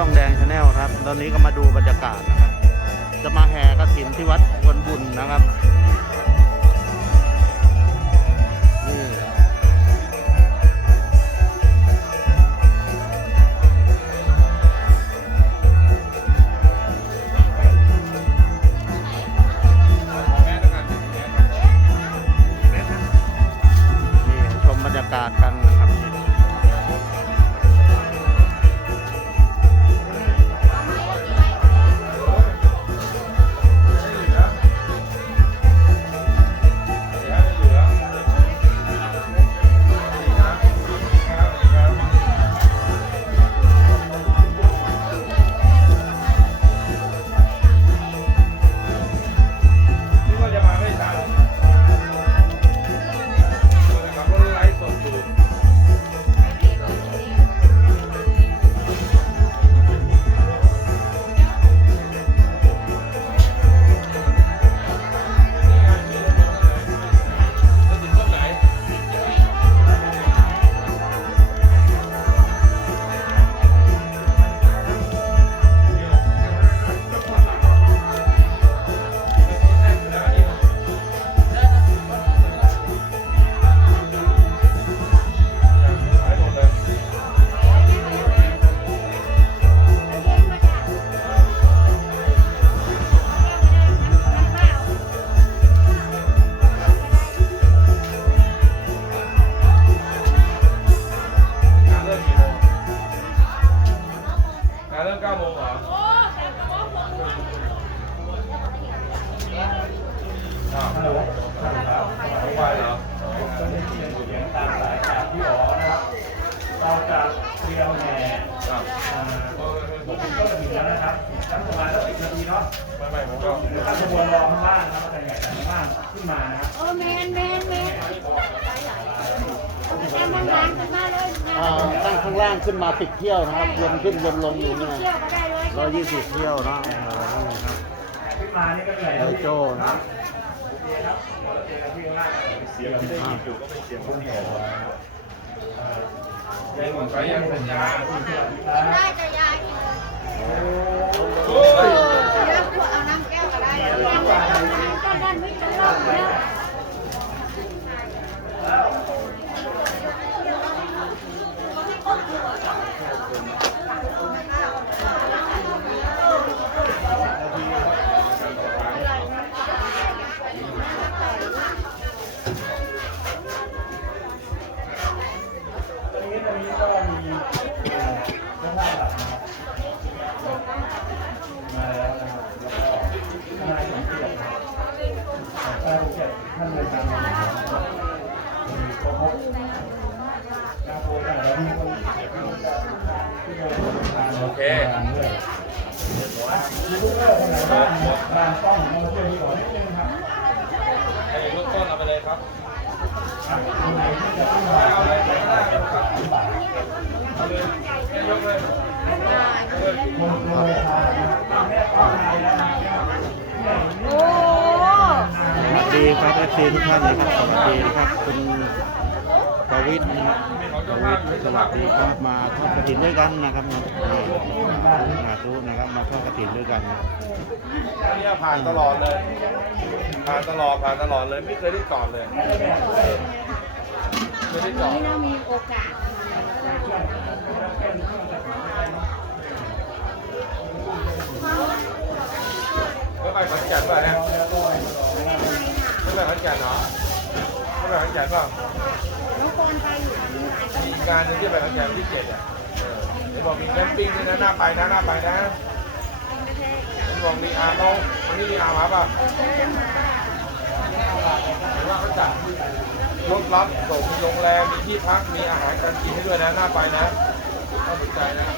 ช่องแดงชาแนลครับ ตอนนี้ก็มาดูบรรยากาศนะครับ จะมาแห่กระถินที่วัดวนบุญนะครับ ก็ได้ยินเสียงตามสายจากพี่อ๋อนะครับเราจะเตรียมแห่อ้าวอ่าเออผมก็จะมีแล้วนะครับทั้งประมาณสักสิบนาทีเนาะไม่ไม่ผมก็เดี๋ยวตั้งขบวนรอข้างล่างนะครับแต่ใหญ่จากข้างล่างขึ้นมานะครับโอ้แมนแมนแมนเอาไปตามมันร้านกันมาเลยนะอ่าตั้งข้างล่างขึ้นมาสิบเที่ยวนะครับวนขึ้นวนลงอยู่เนี่ยเที่ยวก็ได้เลยร้อยยี่สิบเที่ยวนะโอ้โหนี่ครับขึ้นมานี่ก็เหนื่อยไอ้โจ้นะ เสียงที่ได้ยินอยู่ก็เป็นเสียงคนแห่ในหมดไปยังสัญญาได้จะยายโอ้ย ยูทูบเบอร์คนไหนบ้างบ้านต้องมาช่วยพี่ขอนิดนึงครับไอ้ลูกต้นเอาไปเลยครับคนไหนที่จะขึ้นมาเอาเลยไม่ได้ครับเอาเลยยกเลยคนโปรยทานนะครับแม่ปลอดภัยแล้วนะโอ้สวัสดีครับเอฟซีทุกท่านนะครับสวัสดีครับคุณประวิทย์นะครับ สวัสดีครับมาทอดกระถินด้วยกันนะครับนี่สาธุนะครับมาทอดกระถินด้วยกันนะนนี้ผ่านตลอดเลย ผ่านตลอดผ่านตลอดเลยไม่เคยได้จอดเลยไม่ได้จอนี่เรามีโอกาสไม่ไปขอนแก่นป่ะเนี่ยไม่ไปขอนแก่นเหรอไม่ไปขอนแก่นปล่าน้องปอนไปอยู่ที่ไหนก็มีงานหนึงที่ไปขอนแก่นวันที่เจ็ดอะเออเดี๋ยวบอกมีแคมปิ้งด้วยนะน่าไปนะน่าไปนะเห็นบอกมีอาร์เขาวันนี้มีอาร์มาป่ะเห็นว่าเขาจัดรถรับส่งมีโรงแรมมีที่พักมีอาหารการกินให้ด้วยนะน่าไปนะน่าสนใจนะ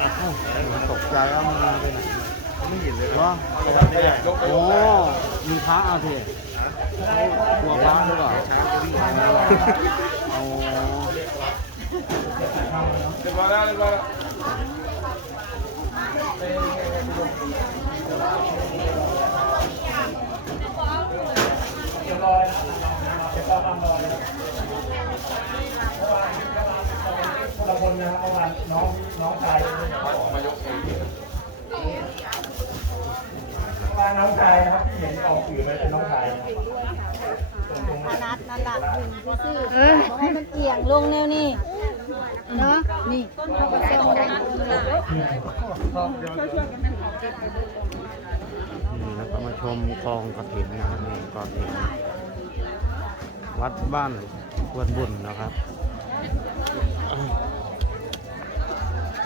อ้าวตกใจว่ามันไปไหนไม่เห็นเลยเหรอเอาเลยครับใครอยากยกก็ยโอ้กได้ มีพระเอาสิกลัวพระหรือเปล่า เรียบร้อยแล้วเรียบร้อยแล้วนะครับเมื่อวานน้องน้องชายมายกเองเมื่อวานน้องชายนะครับที่เห็นออกสื่อไปเป็นน้องชาย นะครับตนัดนั่นละซื้อบอกให้มันเอียงลงแนวนี้เนาะนี่นี่แล้วก็มาชมกองกระถินนะครับนี่กองกระถินวัดบ้านควนบุญนะครับ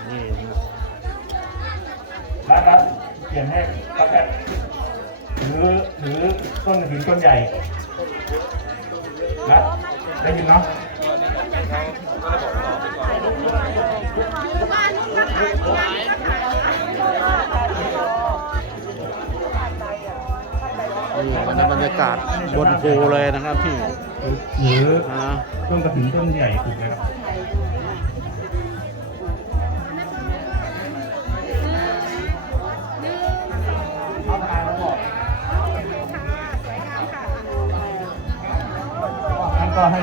นี่นะครับนะครับเปลี่ยนให้ประกาศถือถือต้นถือต้นใหญ่ นะได้ยินเนาะนี่เป็นบรรยากาศบนภูเลยนะครับพี่หรืออ่าต้นกระถิ่นต้นใหญ่ถูกไหมครับ ก็ให้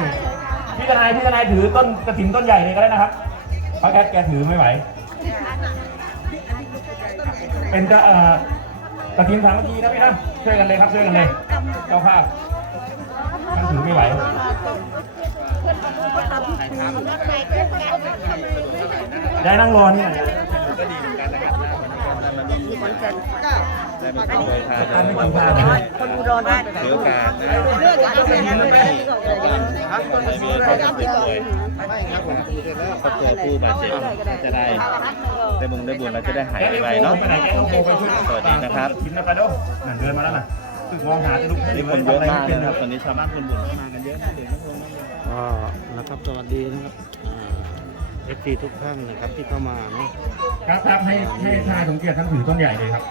พี่ทนายพี่ทนายถือต้นกระถิ่นต้นใหญ่เลยก็ได้นะครับเพราะแกแกถือไม่ไหว เป็นจะเอ่อกระถิ่นสามัคคีนะพี่นะช่วยกันเลยครับช่วยกันเลย เจ้าภาพท่านถือไม่ไหวยายนั่งรอนี่หน่อยท่าน ไม่กินข้าวนคนอุดรได้ถือโอกาสนะเลือกกันเลยนะไม่ครับผมคุยกันแล้วครอบครัวผู้บาดเจ็บจะได้ได้บุญได้บุญแล้วจะได้หายไวเนาะสวัสดีนะครับกินนะปลาโดนั่นเดินมาแล้วนะตึกมองหาจะลุกนี่คนเยอะมากนะครับตอนนี้ชาวบ้านคนบุญเข้ามากันเยอะนะเด็กนักเรียนะครับสวัสดีนะครับเอฟซีทุกท่านนะครับที่เข้ามาเนาะครับครับให้ให้ทนายสมเกียรติท่านถือต้นใหญ่เลยครับ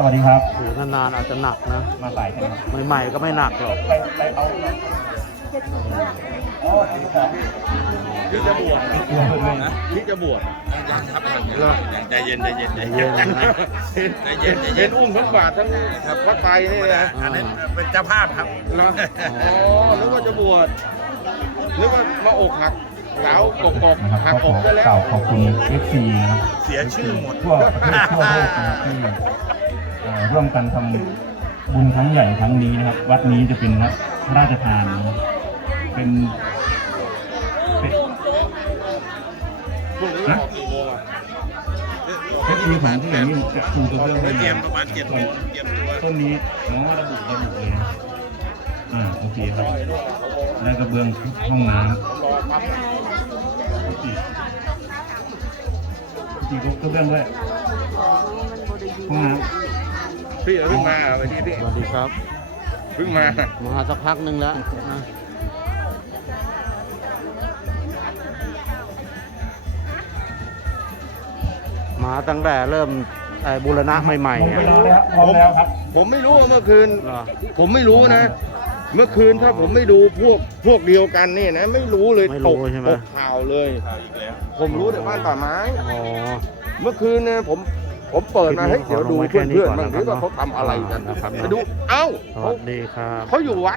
สวัสดีครับถือนานๆอาจจะหนักนะ มาสายใช่ไหมครับใหม่ๆก็ไม่หนักหรอก ไปไปเอาอ๋อถือของที่จะบวชตัวเพื่อนนะที่จะบวชยังครับแล้วใจเย็นใจเย็นใจเย็นนะใจเย็นใจเห็เย็นนอุ้มทั้งบาททั้งพระไตรนี่นะอันนี้เป็นเจ้าภาพครับเนาะอ๋อนึกว่าจะบวชนึกว่ามาอกหักสาวกกอกนะครับหักก็อขกอไปแล้วกล่าวขอบคุณ FC นะครับเสียชื่อหมดทั่วประเทศทั่วโลกนะครับที่เอ่อ ร่วมกันทำบุญครั้งใหญ่ครั้งนี้นะครับ วัดนี้จะเป็นวัดพระราชทานนะครับเป็นเป็นพวกนี้ออกกี่โมงอะเอฟซีของที่อย่างนี้จะชูกระเบื้องให้เตรียมประมาณเจ็ดโมงเตรียมตัวต้นนี้น้องระบุระบุเลยนะอ่าโอเคครับแล้วกระเบื้องห้องน้ำรอปั๊บโอเคจีกกระเบื้องด้วยห้องน้ำ พี่เพิ่งมาวันนี้พี่สวัสดีครับ เพิ่งมามาสักพักหนึ่งแล้วนะมาตั้งแต่เริ่มไอ้บูรณะใหม่ลงๆไปอะรอเลยครับพร้อมแล้วครับ ผมไม่รู้ว่าเมื่อคืน เหรอผมไม่รู้นะ เมื่อคืนถ้าผมไม่ดูพวกพวกเดียวกันนี่นะ ไม่รู้เลยไม่ตรู้กใช่ไหม ตกข่าวเลยอีกแล้วผมรู้แต่บ้านป่าไม้ อ๋อ เมื่อคืนเนี่ยผม ผมเปิดมาคลิปนี้ให้ยเดี๋ยวดูขอลงไว้แค่เพื่อนนี้เพื่อนก่อนบ้างนะครับดิว่าเขาทำอะไรกันนะครับไปดูเอ้าสเขาวัสดีครับ เขาอยู่วัด